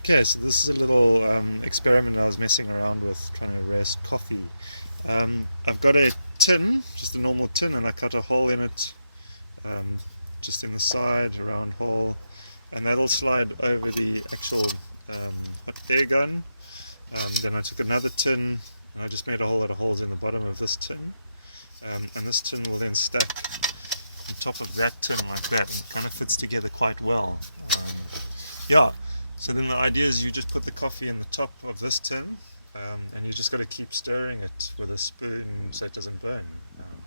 Okay, so this is a little experiment I was messing around with trying to roast coffee. I've got a tin, just a normal tin, and I cut a hole in it, um, just in the side, a round hole, and that'll slide over the actual hot air gun. Then I took another tin, and I just made a whole lot of holes in the bottom of this tin, and this tin will then stack on top of that tin like that. It kind of fits together quite well. Yeah. So then the idea is you just put the coffee in the top of this tin, and you just got to keep stirring it with a spoon so it doesn't burn.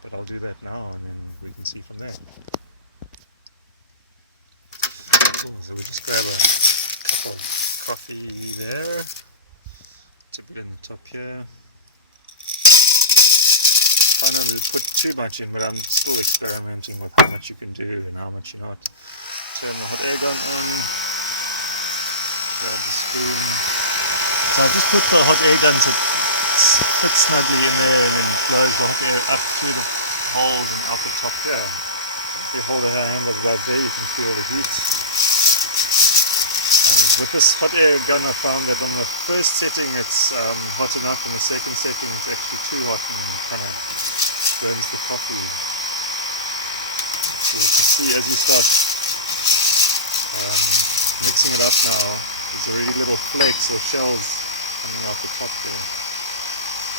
But I'll do that now, and then we can see from there. So we'll just grab a cup of coffee there, tip it in the top here. I don't know if we put too much in, but I'm still experimenting with how much you can do and how much you're not. Turn the hot air gun on. Spoon. So I just put the hot air gun to fit snugly in there, and then blows the hot air up through the holes and out the top there. If you hold a hand above there, you can feel the heat. And with this hot air gun, I found that on the first setting it's hot enough, and the second setting it's actually too hot and kind of burns the coffee. So you can see as you start mixing it up now, there's already little flakes or shells coming out the top there.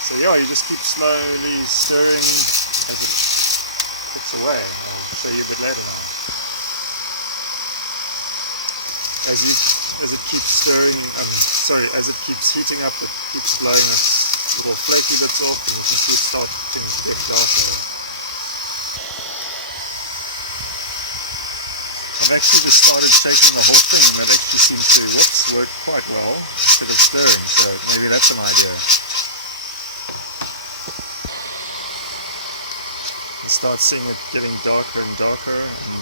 So yeah, you just keep slowly stirring as it cooks away. I'll show you a bit later now. As it keeps stirring, as it keeps heating up, it keeps blowing little flaky bits off, and you can see it start getting a bit darker. I've actually just started shaking the whole thing, and that actually seems to work quite well for the stirring, so maybe that's an idea. You start seeing it getting darker and darker, and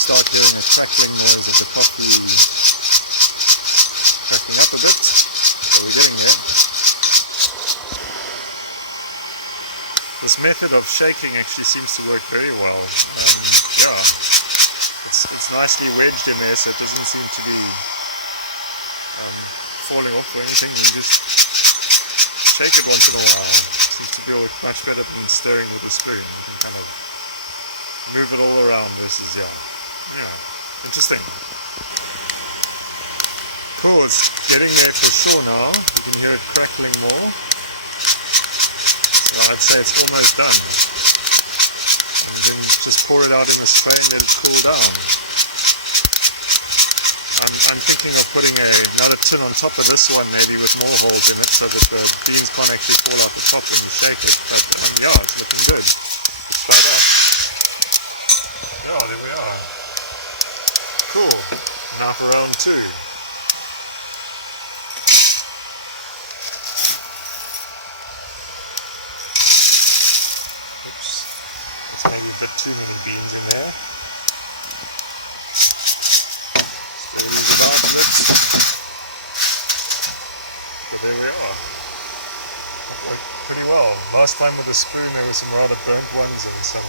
start hearing a crackling noise of the coffee cracking up a bit, so we're getting there. This method of shaking actually seems to work very well. Yeah, it's nicely wedged in there, so it doesn't seem to be falling off or anything. You just shake it once in a while. It seems to feel much better than stirring with a spoon. You kind of move it all around versus, yeah, interesting. Cool, it's getting there for sure now. You can hear it crackling more. I'd say it's almost done. And then just pour it out in a spray and let it cool down. I'm thinking of putting another tin on top of this one, maybe with more holes in it, so that the beans can't actually fall out the top and shake it. But yeah, it's looking good. Let's try that. Yeah, there we are. Cool. Now for round two. Too many beans in there. Just move it out a bit. But there we are. Worked pretty well. Last time with a spoon there were some rather burnt ones and some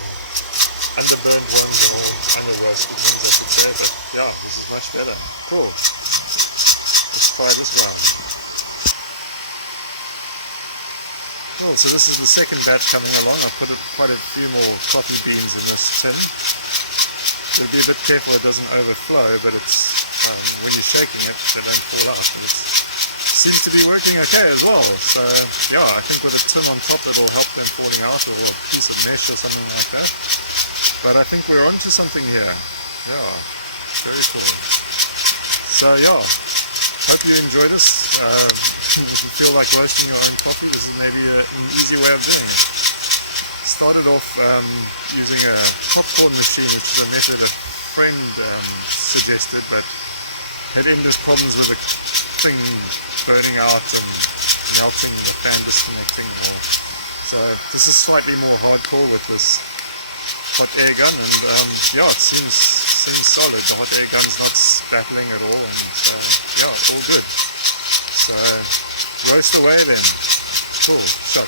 underburnt ones or under-roasted ones, I should say, but yeah, this is much better. Cool. Let's try this round. Cool, so this is the second batch coming along. I put quite a few more coffee beans in this tin. So be a bit careful it doesn't overflow, but it's when you're shaking it, they don't fall out. It seems to be working okay as well. So yeah, I think with a tin on top it'll help them falling out, or a piece of mesh or something like that. But I think we're onto something here. Yeah, very cool. So yeah, hope you enjoy this. If you feel like roasting your own coffee, this is maybe an easy way of doing it. Started off using a popcorn machine, which is a method a friend suggested, but had ended problems with the thing burning out and melting, the fan disconnecting. So this is slightly more hardcore with this hot air gun, and yeah, it seems solid. The hot air gun's not battling at all, and yeah, it's all good. So roast away then. Cool. So